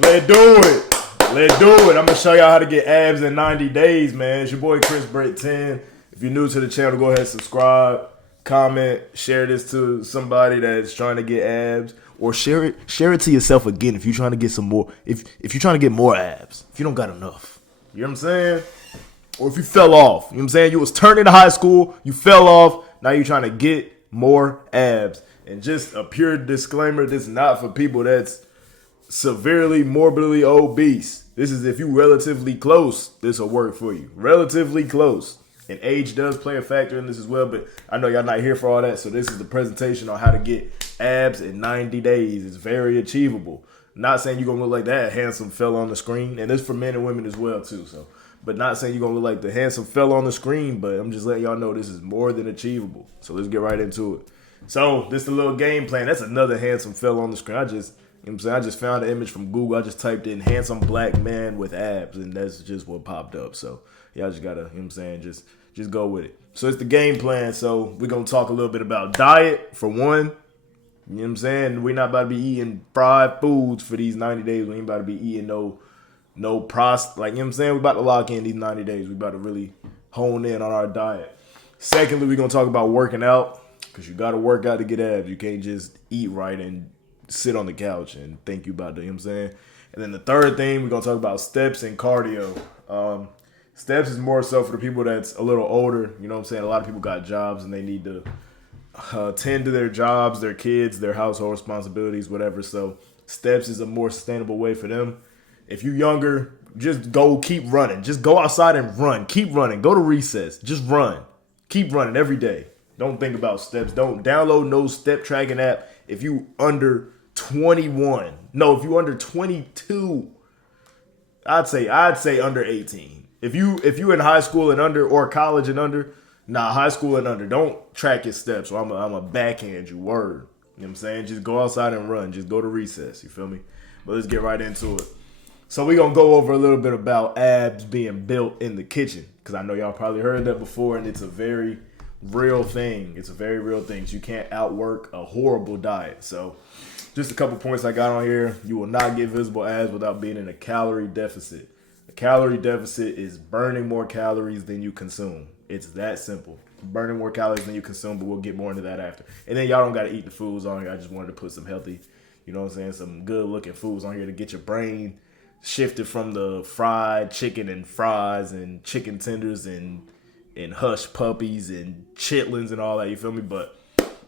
Let's do it. Let's do it. I'm going to show y'all how to get abs in 90 days, man. It's your boy Chris Brett 10. If you're new to the channel, go ahead and subscribe, comment, share this to somebody that's trying to get abs, or share it to yourself again if you're trying to get some more. If you're trying to get more abs, if you don't got enough. You know what I'm saying? Or if you fell off. You know what I'm saying? You was turned into high school, you fell off, now you're trying to get more abs. And just a pure disclaimer, this is not for people that's severely morbidly obese. This is if you relatively close, this will work for you. Relatively close. And age does play a factor in this as well, but I know y'all not here for all that, so this is the presentation on how to get abs in 90 days. It's very achievable. Not saying you're going to look like that handsome fella on the screen, and this for men and women as well too, so. But not saying you're going to look like the handsome fella on the screen, but I'm just letting y'all know this is more than achievable. So let's get right into it. So this is the little game plan. That's another handsome fella on the screen. I just found an image from Google. I just typed in handsome black man with abs, and that's just what popped up. So y'all just gotta, just go with it. So it's the game plan. So we're gonna talk a little bit about diet for one. You know what I'm saying? We're not about to be eating fried foods for these 90 days. We ain't about to be eating no like, you know what I'm saying? We're about to lock in these 90 days. We're about to really hone in on our diet. Secondly, we're gonna talk about working out, because you gotta work out to get abs. You can't just eat right and sit on the couch and think you about to, you know what I'm saying? And then the third thing, we're going to talk about steps and cardio. Steps is more so for the people that's a little older. You know what I'm saying? A lot of people got jobs and they need to tend to their jobs, their kids, their household responsibilities, whatever. So steps is a more sustainable way for them. If you're younger, just keep running. Just go outside and run. Keep running. Go to recess. Just run. Keep running every day. Don't think about steps. Don't download no step tracking app if you under 21. No, if you under 22, I'd say under 18. If you in high school and under, or college and under, high school and under, don't track your steps, or I'm a backhand you. Word. You know what I'm saying? Just go outside and run. Just go to recess. You feel me? But let's get right into it. So we're going to go over a little bit about abs being built in the kitchen, because I know y'all probably heard that before, and it's a very real thing. It's a very real thing. So you can't outwork a horrible diet. So just a couple points I got on here. You will not get visible abs without being in a calorie deficit. A calorie deficit is burning more calories than you consume. It's that simple. Burning more calories than you consume, but we'll get more into that after. And then y'all don't got to eat the foods on here. I just wanted to put some healthy, you know what I'm saying, some good looking foods on here to get your brain shifted from the fried chicken and fries and chicken tenders and hush puppies and chitlins and all that, you feel me? But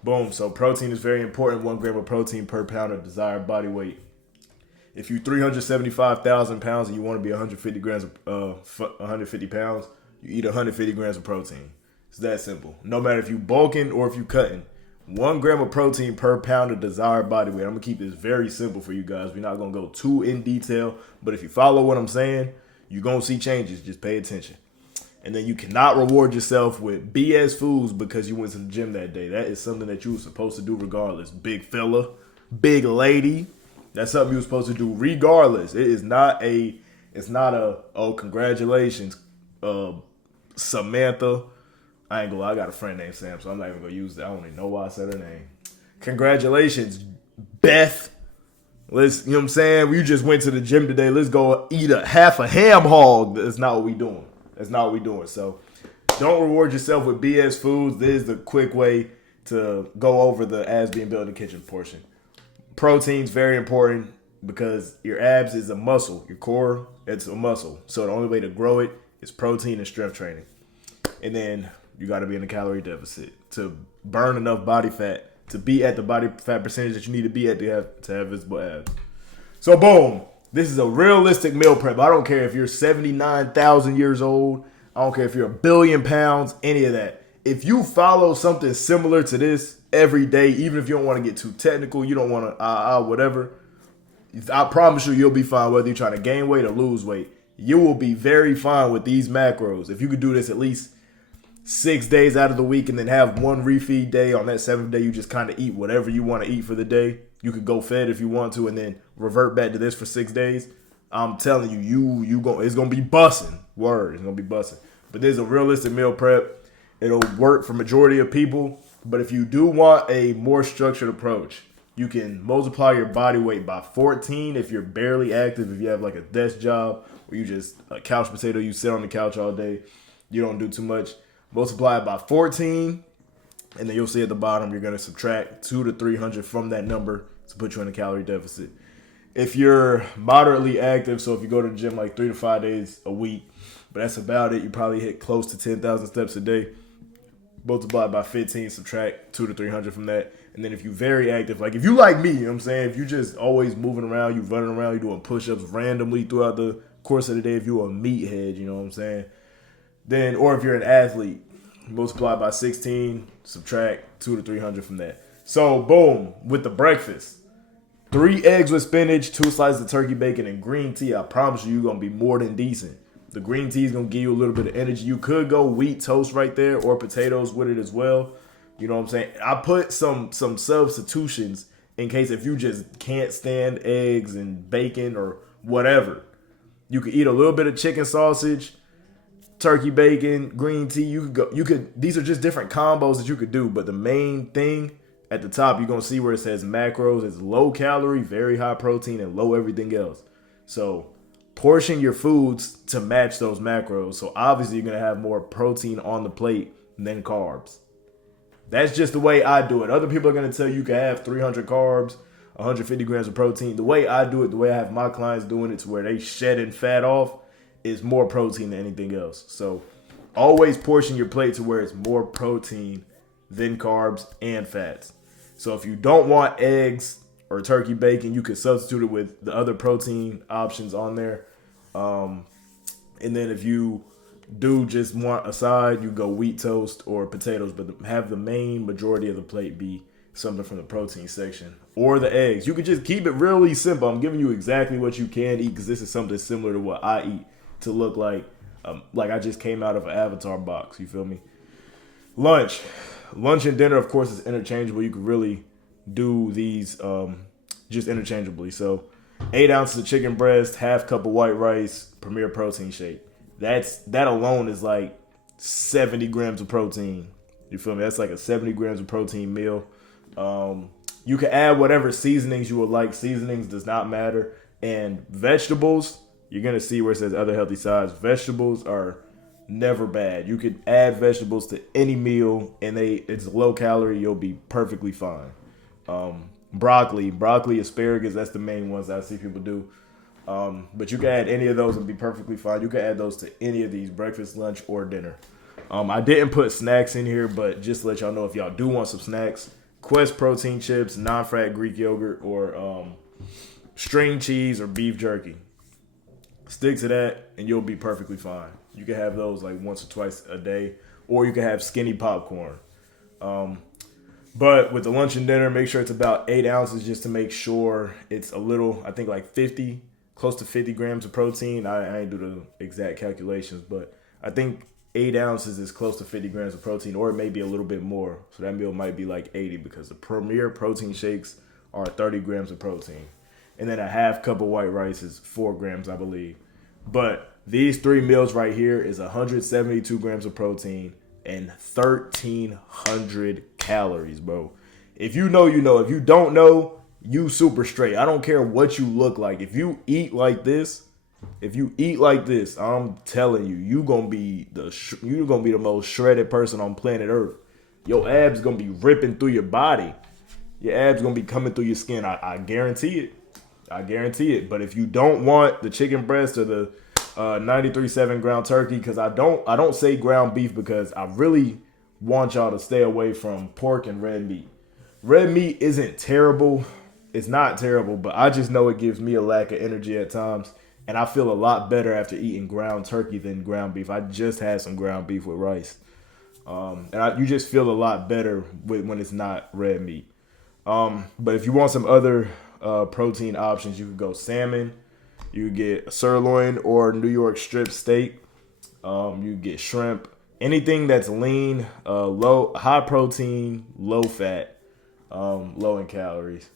boom, so protein is very important. 1 gram of protein per pound of desired body weight. If you're 375,000 pounds and you want to be 150 pounds, you eat 150 grams of protein. It's that simple. No matter if you bulking or if you cutting. 1 gram of protein per pound of desired body weight. I'm going to keep this very simple for you guys. We're not going to go too in detail, but if you follow what I'm saying, you're going to see changes. Just pay attention. And then you cannot reward yourself with BS foods because you went to the gym that day. That is something that you were supposed to do regardless. Big fella, big lady. That's something you were supposed to do regardless. It's not a, oh, congratulations, Samantha. I ain't gonna lie, I got a friend named Sam, so I'm not even gonna use that. I don't even know why I said her name. Congratulations, Beth. You know what I'm saying? We just went to the gym today. Let's go eat half a ham hog. That's not what we doing. So don't reward yourself with BS foods. This is the quick way to go over the abs being built in the kitchen portion. Protein's very important because your abs is a muscle. Your core, it's a muscle. So the only way to grow it is protein and strength training. And then you got to be in a calorie deficit to burn enough body fat to be at the body fat percentage that you need to be at to have visible abs. So boom, this is a realistic meal prep. I don't care if you're 79,000 years old. I don't care if you're 1 billion pounds, any of that. If you follow something similar to this every day, even if you don't want to get too technical, you don't want to, whatever, I promise you'll be fine whether you're trying to gain weight or lose weight. You will be very fine with these macros. If you could do this at least 6 days out of the week and then have one refeed day, on that 7th day you just kind of eat whatever you want to eat for the day. You could go fed if you want to and then revert back to this for 6 days. I'm telling you, it's gonna be busting. Word, it's gonna be busting. But there's a realistic meal prep. It'll work for majority of people. But if you do want a more structured approach, You can multiply your body weight by 14 if you're barely active, if you have like a desk job or you just a couch potato, you sit on the couch all day, you don't do too much. Multiply it by 14, and then you'll see at the bottom you're going to subtract 200 to 300 from that number to put you in a calorie deficit. If you're moderately active, so if you go to the gym like 3 to 5 days a week, but that's about it, you probably hit close to 10,000 steps a day. Multiply by 15, subtract 200 to 300 from that. And then if you're very active, like if you like me, you know what I'm saying? If you just always moving around, you running around, you doing push-ups randomly throughout the course of the day, if you're a meathead, you know what I'm saying? Then, or if you're an athlete, multiply by 16, subtract 200 to 300 from that. So, boom, with the breakfast. 3 eggs with spinach, 2 slices of turkey bacon, and green tea. I promise you're going to be more than decent. The green tea is going to give you a little bit of energy. You could go wheat toast right there or potatoes with it as well. You know what I'm saying? I put some substitutions in case if you just can't stand eggs and bacon or whatever. You could eat a little bit of chicken sausage, turkey bacon, green tea. You could these are just different combos that you could do, but the main thing at the top, you're going to see where it says macros. It's low calorie, very high protein, and low everything else. So portion your foods to match those macros. So obviously you're going to have more protein on the plate than carbs. That's just the way I do it. Other people are going to tell you can have 300 carbs, 150 grams of protein. The way I do it, the way I have my clients doing it to where they shedding fat off is more protein than anything else. So always portion your plate to where it's more protein than carbs and fats. So if you don't want eggs or turkey bacon, you could substitute it with the other protein options on there. And then if you do just want a side, you go wheat toast or potatoes, but have the main majority of the plate be something from the protein section or the eggs. You could just keep it really simple. I'm giving you exactly what you can eat because this is something similar to what I eat to look like I just came out of an Avatar box. You feel me? Lunch and dinner, of course, is interchangeable. You could really do these just interchangeably. So 8 ounces of chicken breast, half cup of white rice, Premier Protein shake. That alone is like 70 grams of protein. You feel me? That's like a 70 grams of protein meal. You can add whatever seasonings you would like. Seasonings does not matter. And vegetables, you're going to see where it says other healthy sides. Vegetables are never bad. You could add vegetables to any meal and it's low calorie. You'll be perfectly fine. Broccoli, asparagus, that's the main ones I see people do. But you can add any of those and be perfectly fine. You can add those to any of these, breakfast, lunch, or dinner. I didn't put snacks in here, but just to let y'all know, if y'all do want some snacks, Quest protein chips, non-fat Greek yogurt, or string cheese or beef jerky. Stick to that and you'll be perfectly fine. You can have those like once or twice a day, or you can have skinny popcorn. But with the lunch and dinner, make sure it's about 8 ounces just to make sure it's a little, I think like close to 50 grams of protein. I ain't do the exact calculations, but I think 8 ounces is close to 50 grams of protein, or it may be a little bit more. So that meal might be like 80 because the Premier Protein shakes are 30 grams of protein. And then a half cup of white rice is 4 grams, I believe. But these 3 meals right here is 172 grams of protein and 1,300 calories, bro. If you know, you know. If you don't know, you super straight. I don't care what you look like. If you eat like this, I'm telling you, you're gonna be the most shredded person on planet Earth. Your abs gonna be ripping through your body. Your abs gonna be coming through your skin. I guarantee it. I guarantee it. But if you don't want the chicken breast or the 93.7 ground turkey, because I don't say ground beef because I really want y'all to stay away from pork and red meat. Red meat isn't terrible. It's not terrible, but I just know it gives me a lack of energy at times. And I feel a lot better after eating ground turkey than ground beef. I just had some ground beef with rice. You just feel a lot better when it's not red meat. But if you want some other protein options, you could go salmon. You could get a sirloin or New York strip steak. You get shrimp. Anything that's lean, high protein, low fat, low in calories.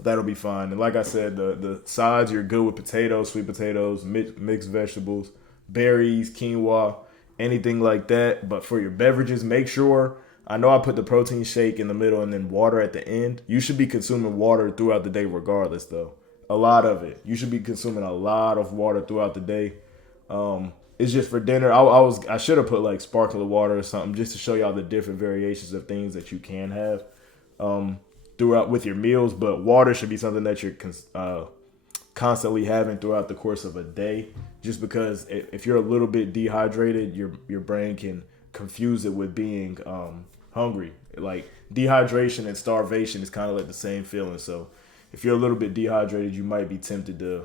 That'll be fine. And like I said, the sides, you're good with potatoes, sweet potatoes, mixed vegetables, berries, quinoa, anything like that. But for your beverages, make sure, I know I put the protein shake in the middle and then water at the end. You should be consuming water throughout the day regardless, though. A lot of it. You should be consuming a lot of water throughout the day. It's just for dinner. I should have put like sparkling water or something just to show y'all the different variations of things that you can have throughout with your meals. But water should be something that you're constantly having throughout the course of a day. Just because if you're a little bit dehydrated, your brain can confuse it with being hungry. Like dehydration and starvation is kind of like the same feeling. So if you're a little bit dehydrated, you might be tempted to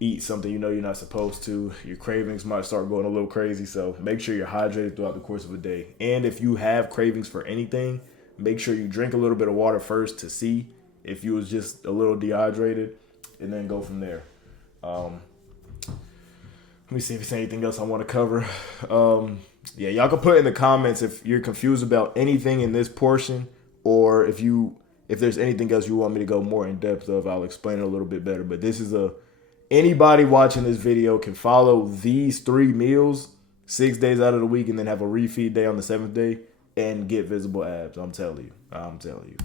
eat something you know you're not supposed to. Your cravings might start going a little crazy. So make sure you're hydrated throughout the course of a day. And if you have cravings for anything, make sure you drink a little bit of water first to see if you was just a little dehydrated, and then go from there. Let me see if there's anything else I want to cover. Yeah, y'all can put in the comments if you're confused about anything in this portion, or if there's anything else you want me to go more in depth of, I'll explain it a little bit better. But this is anybody watching this video can follow these 3 meals 6 days out of the week and then have a refeed day on the 7th day and get visible abs. I'm telling you.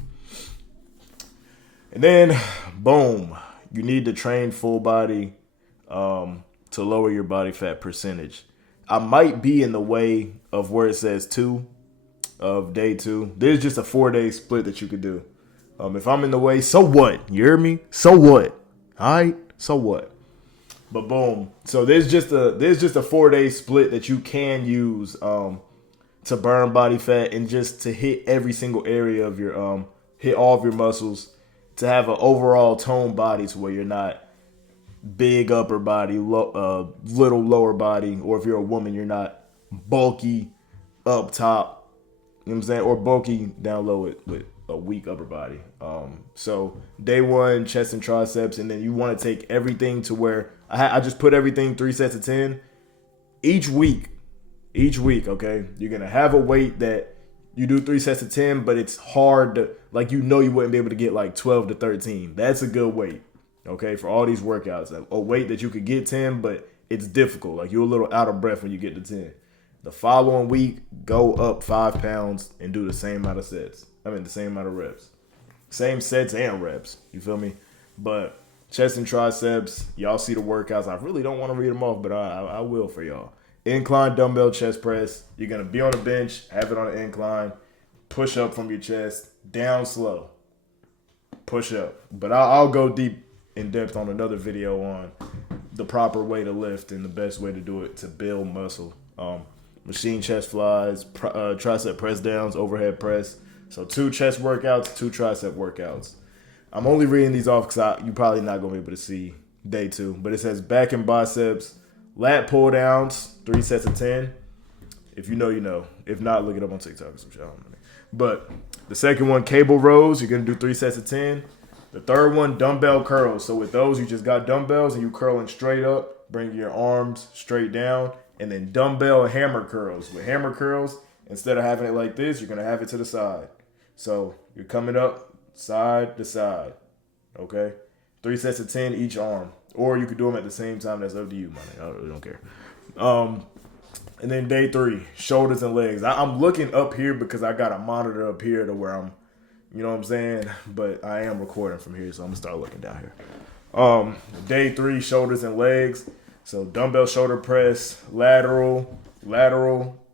And then, boom, you need to train full body to lower your body fat percentage. I might be in the way of where it says 2 of day 2. There's just a 4-day split that you could do. If I'm in the way, so what? You hear me? So what? All right? So what? But boom. So there's just a 4-day split that you can use to burn body fat and just to hit every single area of your hit all of your muscles, to have an overall toned body to where you're not big upper body, little lower body, or if you're a woman, you're not bulky up top, you know what I'm saying, or bulky down low with a weak upper body. So day 1, chest and triceps, and then you want to take everything to where I just put everything 3 sets of 10 each week. Okay, you're gonna have a weight that you do 3 sets of 10, but it's hard to, like, you wouldn't be able to get like 12 to 13. That's a good weight, okay, for all these workouts. A weight that you could get 10, but it's difficult. Like, you're a little out of breath when you get to 10. The following week, go up 5 pounds and do the same amount of sets. The same amount of reps. Same sets and reps. You feel me? But chest and triceps, y'all see the workouts. I really don't want to read them off, but I will for y'all. Incline dumbbell chest press. You're going to be on the bench, have it on an incline, push up from your chest, down slow, push up. But I'll go deep in depth on another video on the proper way to lift and the best way to do it to build muscle. Machine chest flies, tricep press downs, overhead press. So 2 chest workouts, 2 tricep workouts. I'm only reading these off because you're probably not going to be able to see day 2. But it says back and biceps, lat pull downs, 3 sets of 10. If you know, you know. If not, look it up on TikTok or some shit. But the second one, cable rows, you're going to do 3 sets of 10. The third one, dumbbell curls. So with those, you just got dumbbells and you curling straight up, bring your arms straight down, and then dumbbell hammer curls. With hammer curls, instead of having it like this, you're going to have it to the side. So you're coming up side to side, okay? 3 sets of 10 each arm. Or you could do them at the same time. That's up to you, man. I really don't care. And then day 3, shoulders and legs. I'm looking up here because I got a monitor up here to where I'm, you know what I'm saying? But I am recording from here, so I'm going to start looking down here. Day 3, shoulders and legs. So dumbbell shoulder press, lateral,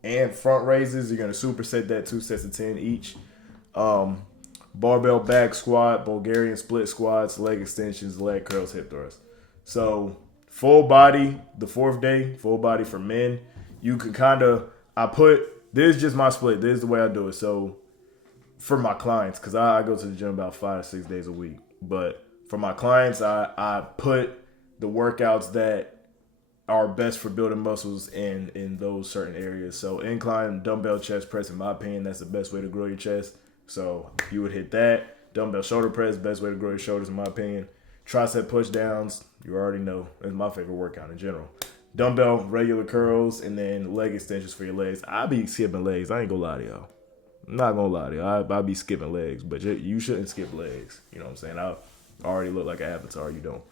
and front raises. You're going to superset that 2 sets of 10 each. Barbell back squat, Bulgarian split squats, leg extensions, leg curls, hip thrusts. So full body, the 4th day, full body for men. You could this is just my split. This is the way I do it. So for my clients, because I go to the gym about 5 to 6 days a week. But for my clients, I put the workouts that are best for building muscles in those certain areas. So incline dumbbell chest press, in my opinion, that's the best way to grow your chest. So you would hit that. Dumbbell shoulder press, best way to grow your shoulders, in my opinion. Tricep push downs, you already know. It's my favorite workout in general. Dumbbell regular curls, and then leg extensions for your legs. I be skipping legs. I ain't gonna lie to y'all. I'm not gonna lie to y'all. I be skipping legs, but you shouldn't skip legs. You know what I'm saying? I already look like an avatar. You don't.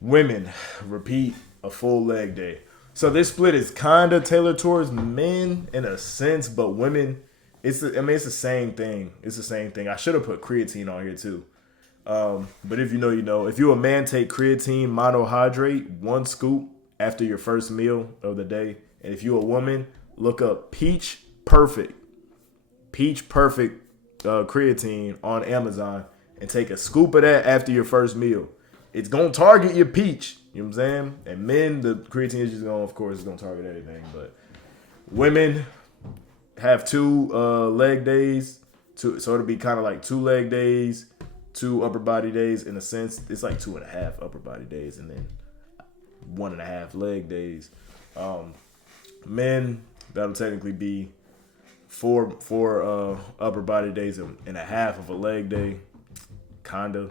Women, repeat a full leg day. So this split is kind of tailored towards men in a sense, but women, it's the same thing. It's the same thing. I should have put creatine on here too. But if you know, you know. If you're a man, take creatine monohydrate, 1 scoop after your first meal of the day. And if you're a woman, look up Peach Perfect creatine on Amazon and take a scoop of that after your first meal. It's gonna target your peach. You know what I'm saying? And men, the creatine is just gonna, of course, it's gonna target everything. But women have 2 leg days. So it'll be kind of like 2 leg days, 2 upper body days. In a sense, it's like 2.5 upper body days, and then 1.5 leg days. Men, that'll technically be four upper body days and a half of a leg day, kinda.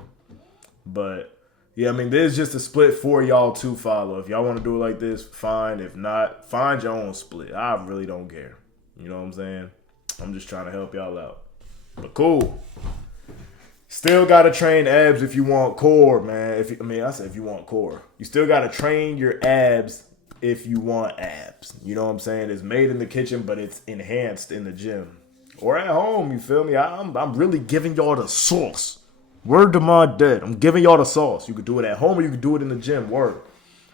But yeah, I mean, there's just a split for y'all to follow. If y'all want to do it like this, fine. If not, find your own split. I really don't care. You know what I'm saying? I'm just trying to help y'all out. But cool. Still gotta train abs if you want core, man. I said if you want core, you still gotta train your abs if you want abs. You know what I'm saying? It's made in the kitchen, but it's enhanced in the gym or at home. You feel me? I'm really giving y'all the sauce. Word to my dad. I'm giving y'all the sauce. You could do it at home or you could do it in the gym. Word.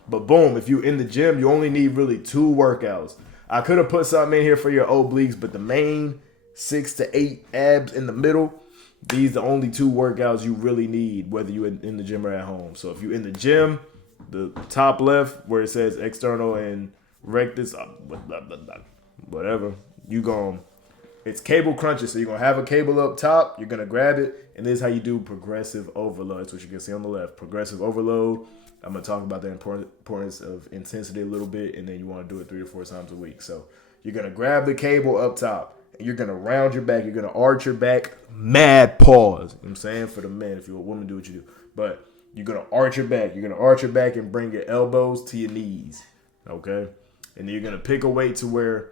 But boom, if you're in the gym, you only need really 2 workouts. I could have put something in here for your obliques, but the main 6 to 8 abs in the middle, these are the only 2 workouts you really need, whether you're in the gym or at home. So if you're in the gym, the top left where it says external and rectus, whatever, you going. It's cable crunches, so you're going to have a cable up top, you're going to grab it, and this is how you do progressive overload. That's what you can see on the left. Progressive overload. I'm going to talk about the importance of intensity a little bit, and then you want to do it 3 to 4 times a week. So you're going to grab the cable up top, and you're going to round your back. You're going to arch your back. Mad pause. You know what I'm saying? For the men, if you're a woman, do what you do. But you're going to arch your back. You're going to arch your back and bring your elbows to your knees. Okay? And then you're going to pick a weight to where,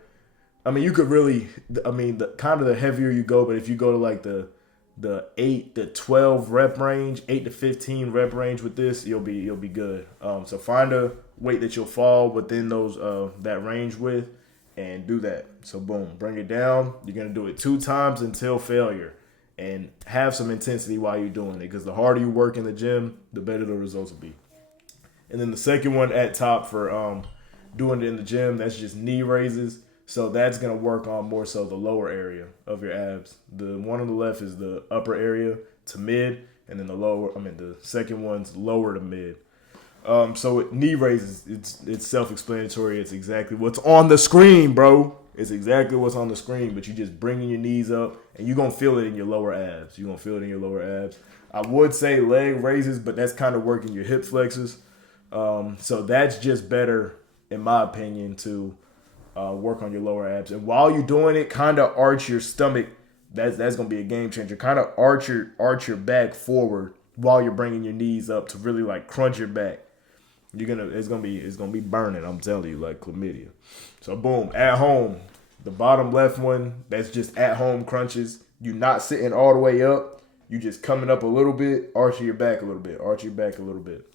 I mean, you could really, I mean, the kind of the heavier you go, but if you go to like the 8 to 12 rep range, 8 to 15 rep range with this, you'll be good. So find a weight that you'll fall within those that range with, and do that. So boom, bring it down. You're gonna do it 2 times until failure, and have some intensity while you're doing it, because the harder you work in the gym, the better the results will be. And then the second one at top for doing it in the gym, that's just knee raises. So that's going to work on more so the lower area of your abs. The one on the left is the upper area to mid, and then the second one's lower to mid. So knee raises, it's self-explanatory. It's exactly what's on the screen, bro. It's exactly what's on the screen, but you just bringing your knees up, and you're going to feel it in your lower abs. You're going to feel it in your lower abs. I would say leg raises, but that's kind of working your hip flexors. So that's just better, in my opinion, to work on your lower abs. And while you're doing it, kind of arch your stomach. That's going to be a game changer. Kind of arch your back forward while you're bringing your knees up to really like crunch your back. It's gonna be burning. I'm telling you, like chlamydia. So boom, at home, the bottom left one, that's just at home crunches. You're not sitting all the way up. You just coming up a little bit, arching your back a little bit, arch your back a little bit.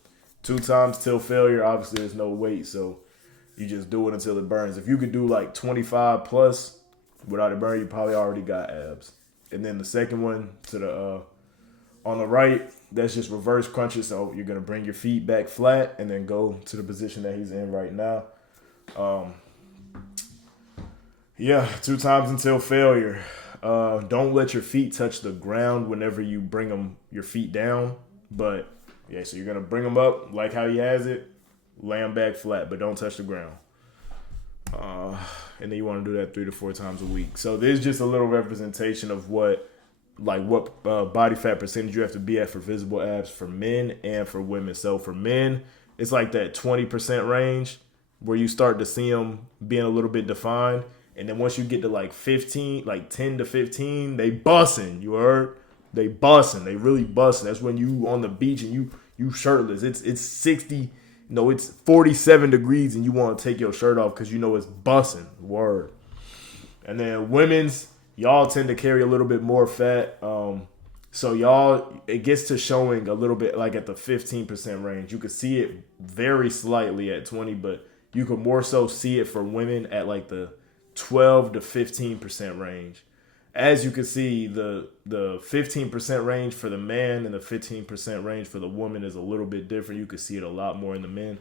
2 times till failure. Obviously, there's no weight, so you just do it until it burns. If you could do like 25 plus without it burning, you probably already got abs. And then the second one to the on the right, that's just reverse crunches. So you're gonna bring your feet back flat and then go to the position that he's in right now. 2 times until failure. Don't let your feet touch the ground whenever you bring your feet down. But yeah, so you're gonna bring them up like how he has it. Lay them back flat, but don't touch the ground. And then you want to do that 3 to 4 times a week. So there's just a little representation of what body fat percentage you have to be at for visible abs for men and for women. So for men, it's like that 20% range where you start to see them being a little bit defined. And then once you get to like 15, like 10 to 15, they bussin'. You heard? They bussin'. They really bussin'. That's when you on the beach and you shirtless. It's 60. No, it's 47 degrees and you want to take your shirt off because you know it's bussin'. Word. And then women's, y'all tend to carry a little bit more fat. So y'all, it gets to showing a little bit like at the 15% range. You could see it very slightly at 20, but you could more so see it for women at like the 12 to 15% range. as you can see, the 15% range for the man and the 15% range for the woman is a little bit different. You can see it a lot more in the men.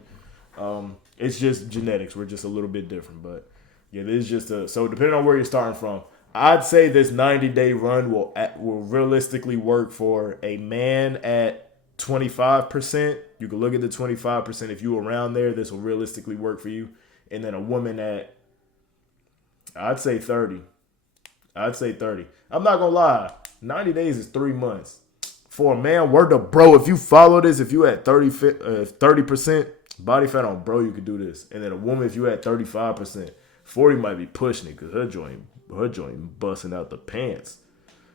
It's just genetics. We're just a little bit different, but yeah, this is just so depending on where you're starting from, I'd say this 90-day run will realistically work for a man at 25%. You can look at the 25%. If you around there, this will realistically work for you. And then a woman at, I'd say 30. I'd say 30. I'm not gonna lie. 90 days is 3 months. For a man, word to bro, if you follow this, if you at 30% body fat on bro, you could do this. And then a woman, if you at 35%, 40 might be pushing it because her joint busting out the pants.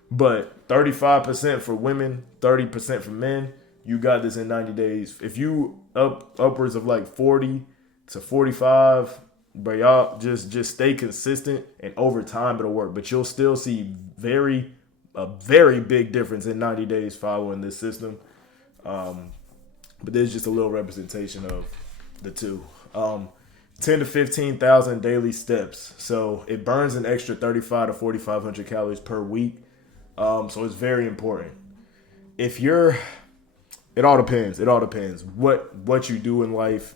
But 35% for women, 30% for men, you got this in 90 days. If you upwards of like 40 to 45, but y'all just stay consistent, and over time it'll work. But you'll still see a very big difference in 90 days following this system. But there's just a little representation of the two. 10 to 15,000 daily steps. So it burns an extra 35 to 4,500 calories per week. So it's very important. It all depends. It all depends what you do in life,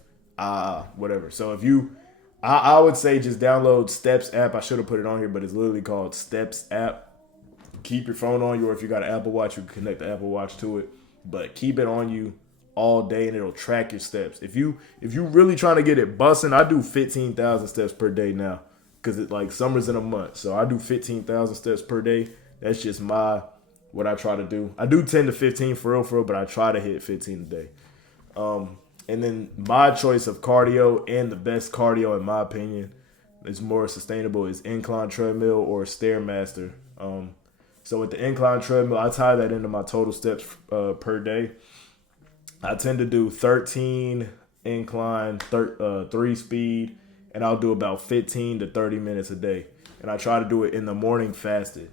whatever. So I would say just download Steps app. I should have put it on here, but it's literally called Steps app. Keep your phone on you, or if you got an Apple Watch, you can connect the Apple Watch to it. But keep it on you all day, and it'll track your steps. If you really trying to get it busting, I do 15,000 steps per day now, because it like summer's in a month, so I do 15,000 steps per day. That's just what I try to do. I do 10 to 15 for real, but I try to hit 15 a day. And then my choice of cardio, and the best cardio in my opinion, is more sustainable, is incline treadmill or Stairmaster. So with the incline treadmill, I tie that into my total steps per day. I tend to do 13 incline, 3 speed, and I'll do about 15 to 30 minutes a day. And I try to do it in the morning fasted.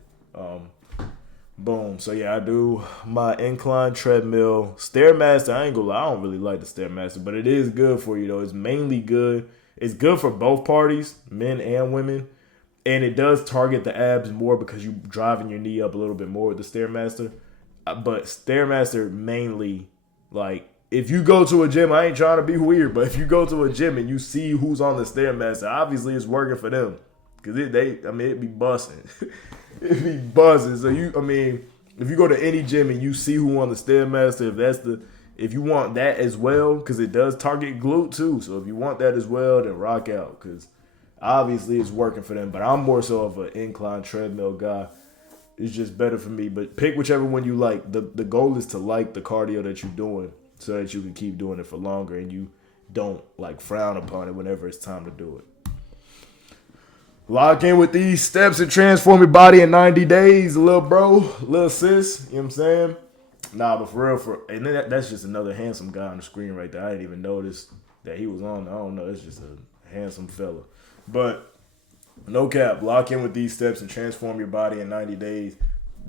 Boom. So yeah, I do my incline treadmill. Stairmaster, I ain't gonna lie, I don't really like the Stairmaster, but it is good for you though. It's mainly good. It's good for both parties, men and women. And it does target the abs more because you driving your knee up a little bit more with the Stairmaster. But Stairmaster mainly, like, if you go to a gym, I ain't trying to be weird, but if you go to a gym and you see who's on the Stairmaster, obviously it's working for them. Because it be busting. It be buzzing. So if you go to any gym and you see who on the Stairmaster, if you want that as well, because it does target glute too. So if you want that as well, then rock out, because obviously it's working for them. But I'm more so of an incline treadmill guy. It's just better for me. But pick whichever one you like. The goal is to like the cardio that you're doing, so that you can keep doing it for longer and you don't like frown upon it whenever it's time to do it. Lock in with these steps and transform your body in 90 days, little bro, little sis. You know what I'm saying? Nah, but for real, and then that's just another handsome guy on the screen right there. I didn't even notice that he was on. I don't know. It's just a handsome fella. But no cap, lock in with these steps and transform your body in 90 days.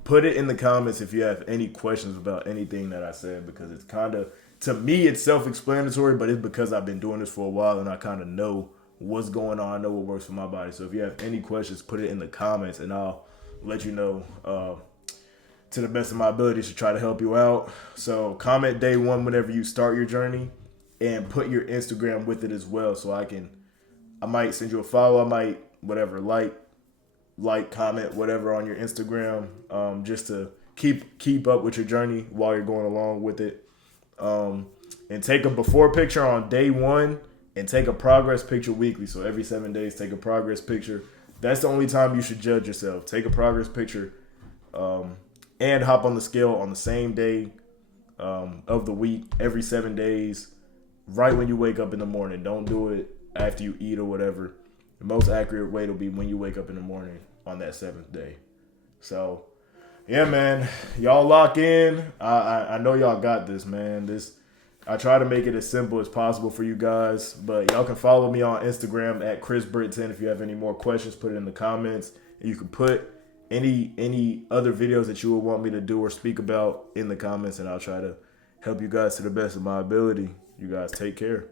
Put it in the comments if you have any questions about anything that I said, because it's kind of, to me, it's self-explanatory, but it's because I've been doing this for a while and I kind of know what's going on. I know what works for my body. So if you have any questions, put it in the comments and I'll let you know to the best of my abilities to try to help you out. So comment day one whenever you start your journey, and put your Instagram with it as well, so I might send you a follow. I might whatever like, comment, whatever on your Instagram, just to keep up with your journey while you're going along with it. And take a before picture on day one, and take a progress picture weekly. So every 7 days, take a progress picture. That's the only time you should judge yourself. Take a progress picture, and hop on the scale on the same day of the week, every 7 days, right when you wake up in the morning. Don't do it after you eat or whatever. The most accurate way will be when you wake up in the morning on that 7th day. So, yeah, man, y'all lock in. I know y'all got this, man. I try to make it as simple as possible for you guys, but y'all can follow me on Instagram at ChrisBritt10. If you have any more questions, put it in the comments. And you can put any other videos that you would want me to do or speak about in the comments, and I'll try to help you guys to the best of my ability. You guys take care.